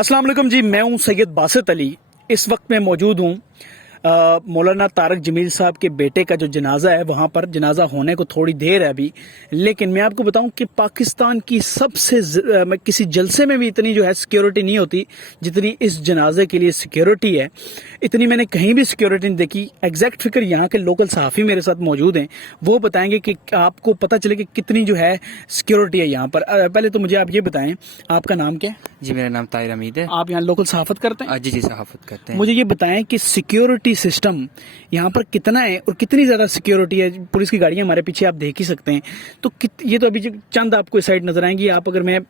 अस्सलाम वालेकुम जी, मैं हूं सैयद बासित अली। इस वक्त मैं मौजूद हूं मौलाना तारक जमील साहब के बेटे का जो जनाजा है वहां पर। जनाजा होने को थोड़ी देर है अभी, लेकिन मैं आपको बताऊं कि पाकिस्तान की किसी जलसे में भी इतनी जो है सिक्योरिटी नहीं होती जितनी इस जनाजे के लिए सिक्योरिटी है। इतनी मैंने कहीं भी सिक्योरिटी नहीं देखी। एग्जैक्ट फिगर यहाँ के लोकल सहाफ़ी मेरे साथ मौजूद हैं, वो बताएंगे कि आपको पता चले कि कितनी जो है सिक्योरिटी है यहाँ पर। पहले तो मुझे आप ये बताएं, आपका नाम क्या है? जी, मेरा नाम ताहिर हमीद है। आप यहाँ लोकल सहाफत करते हैं? जी, सहाफत करते हैं। मुझे ये बताएं कि सिक्योरिटी सिस्टम यहाँ पर कितना है और कितनी ज़्यादा सिक्योरिटी है। पुलिस की गाड़ियाँ हमारे पीछे आप देख ही सकते हैं। तो ये तो अभी चंद आपको इस साइड नजर आएंगी। आप अगर मैं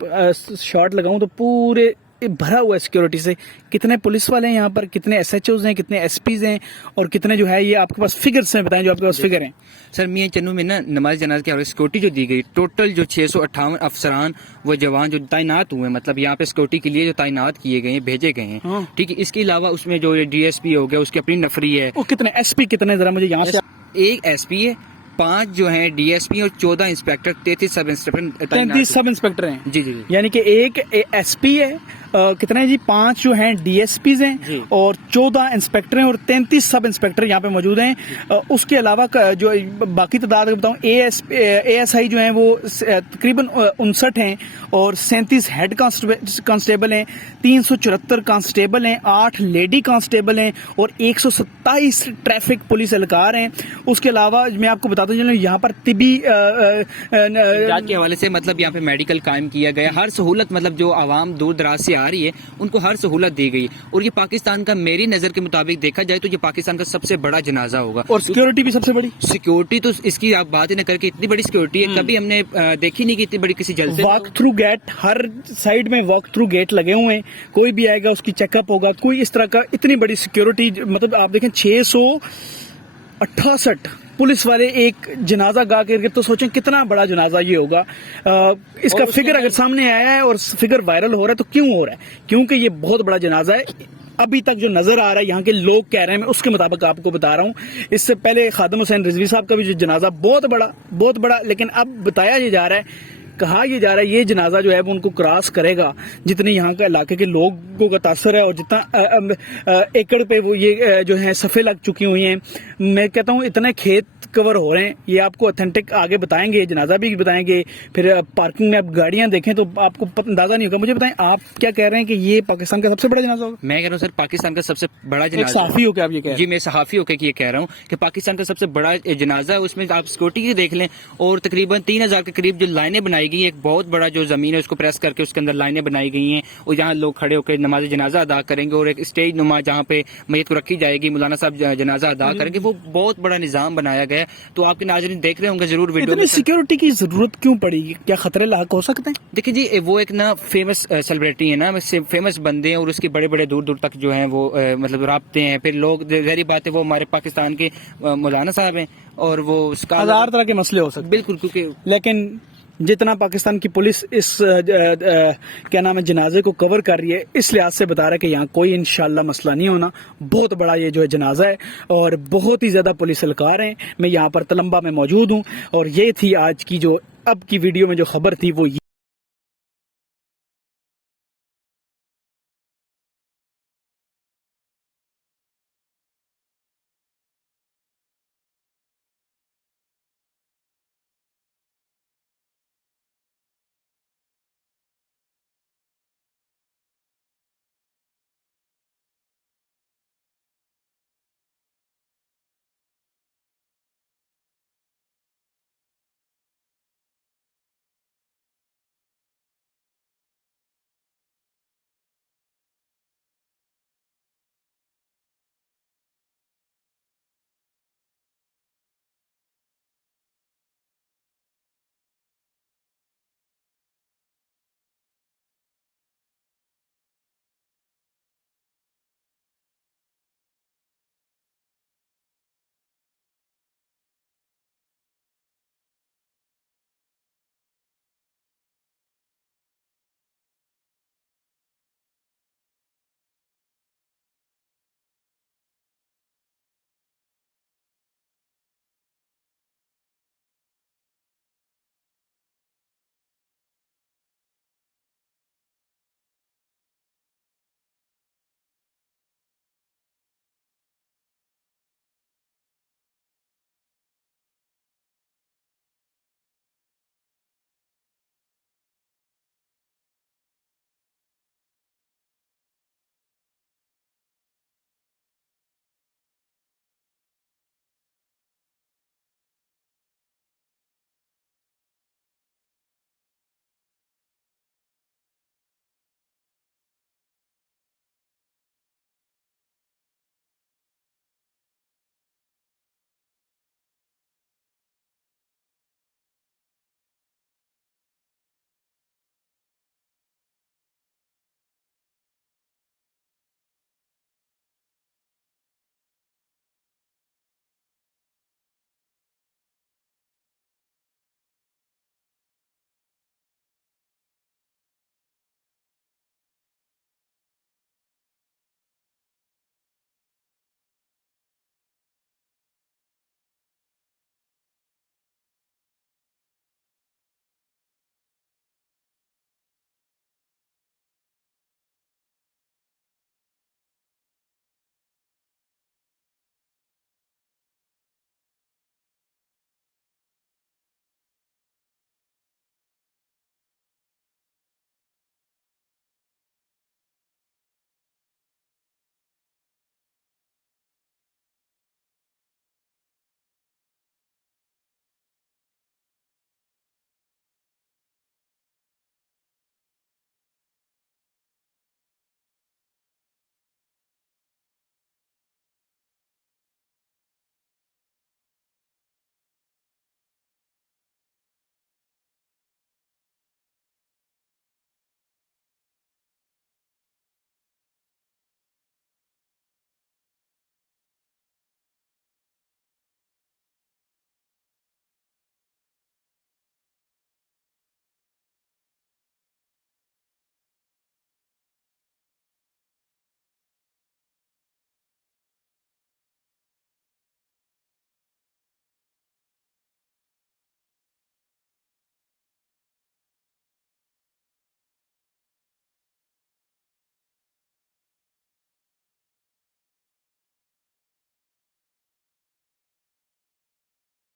शॉट लगाऊं तो पूरे भरा हुआ है सिक्योरिटी से। कितने पुलिस वाले हैं यहाँ पर, कितने SHOs हैं, कितने SPs हैं और कितने जो है, ये आपके पास फिगर्स हैं, बताएं जो आपके पास फिगर हैं। सर, मियां चन्नू में ना नमाज जनाजा की सिक्योरिटी जो दी गई, टोटल जो 658 अफसरान व जवान जो तैनात हुए, मतलब यहाँ पे सिक्योरिटी के लिए जो तैनात किए गए हैं, भेजे गए हैं। हाँ। ठीक है। इसके अलावा उसमें जो DSP हो गया, उसकी अपनी नफरी है। वो कितने SP कितने, जरा मुझे यहाँ से। एक SP है, 5 जो है DSP और 14 inspector, 33 sub inspector, 33 sub inspector हैं। जी। यानी कि एक SP है, कितने जी, 5 जो हैं DSPs हैं और 14 इंस्पेक्टर हैं और 33 सब इंस्पेक्टर यहाँ पे मौजूद हैं। उसके अलावा जो बाकी तादाद बताऊँ, ASI जो हैं वो तकरीबन 59 हैं और 37 हेड कांस्टेबल हैं, 374 कांस्टेबल हैं, 8 लेडी कांस्टेबल हैं और 127 ट्रैफिक पुलिस एहलकार हैं। उसके अलावा मैं आपको बताता चलूं, यहाँ पर तिबी इमदाद के हवाले से मतलब यहाँ पे मेडिकल कायम किया गया। हर सहूलत, मतलब जो आवाम दूर दराज से आ रही है उनको हर सहूलत दी गई। और ये पाकिस्तान का, मेरी नजर के मुताबिक देखा जाए तो ये पाकिस्तान का सबसे बड़ा जनाजा होगा। और सिक्योरिटी भी सबसे बड़ी। सिक्योरिटी तो इसकी आप बात ही न करके, इतनी बड़ी सिक्योरिटी है, कभी हमने देखी नहीं कि इतनी बड़ी किसी जलसे। वॉक थ्रू गेट, हर साइड में वॉक थ्रू गेट लगे हुए हैं। कोई भी आएगा उसकी चेकअप होगा। कोई इस तरह का, इतनी बड़ी सिक्योरिटी, मतलब आप देखें 668 पुलिस वाले एक जनाजा गा करके, तो सोचें कितना बड़ा जनाजा ये होगा। इसका फिगर अगर सामने आया है और फिगर वायरल हो रहा है तो क्यों हो रहा है? क्योंकि ये बहुत बड़ा जनाजा है। अभी तक जो नजर आ रहा है, यहाँ के लोग कह रहे हैं, मैं उसके मुताबिक आपको बता रहा हूँ। इससे पहले खादम हुसैन रिजवी साहब का भी जो जनाजा बहुत बड़ा, लेकिन अब बताया ये जा रहा है, कहा यह जा रहा है, ये जनाजा जो है वो उनको क्रॉस करेगा। जितने यहाँ के इलाके के लोगों का तासर है और जितना एकड़ पे वो ये जो है सफ़े लग चुकी हुई हैं, मैं कहता हूँ इतने खेत कवर हो रहे हैं। ये आपको ऑथेंटिक आगे बताएंगे, जनाजा भी बताएंगे। फिर पार्किंग में आप गाड़ियां देखें तो आपको अंदाजा नहीं होगा। मुझे बताएं, आप क्या कह रहे हैं कि ये पाकिस्तान का सबसे बड़ा जनाजा होगा? मैं कह रहा हूँ सर, पाकिस्तान का सबसे बड़ा जनाजा। सहाफी हो क्या आप ये कह रहे हैं? जी, मैं सहाफी होकर ये कह रहा हूँ कि पाकिस्तान का सबसे बड़ा जनाजा है। उसमें आप सिक्योरिटी देख लें और तकरीबन 3000 के करीब जो लाइनें बनाई गई, एक बहुत बड़ा जो जमीन है उसको प्रेस करके उसके अंदर लाइनें बनाई गई हैं और जहाँ लोग खड़े होकर नमाज जनाजा अदा करेंगे और एक स्टेज नुमा जहाँ पे मैयत को रखी जाएगी, मौलाना साहब जनाजा अदा करेंगे। वो बहुत बड़ा निजाम बनाया गया है। तो आपके नाज़रीन देख रहे होंगे जरूर वीडियो में। सिक्योरिटी की जरूरत क्यों पड़ी? क्या खतरे लायक हो सकते हैं? देखिए जी, वो एक ना फेमस सेलिब्रिटी है ना, फेमस बंदे हैं और उसके बड़े दूर तक जो हैं वो मतलब राब्ते हैं। फिर लोग, जहरी बात है, वो हमारे पाकिस्तान के मौलाना साहब हैं और वो उसका हजार तरह के मसले हो सकते हैं। बिल्कुल, क्योंकि लेकिन जितना पाकिस्तान की पुलिस इस क्या नाम है जनाजे को कवर कर रही है, इस लिहाज से बता रहा है कि यहाँ कोई इंशाल्लाह मसला नहीं होना। बहुत बड़ा ये जो है जनाजा है और बहुत ही ज्यादा पुलिस एहलकार हैं। मैं यहाँ पर तलम्बा में मौजूद हूँ और ये थी आज की जो अब की वीडियो में जो खबर थी वो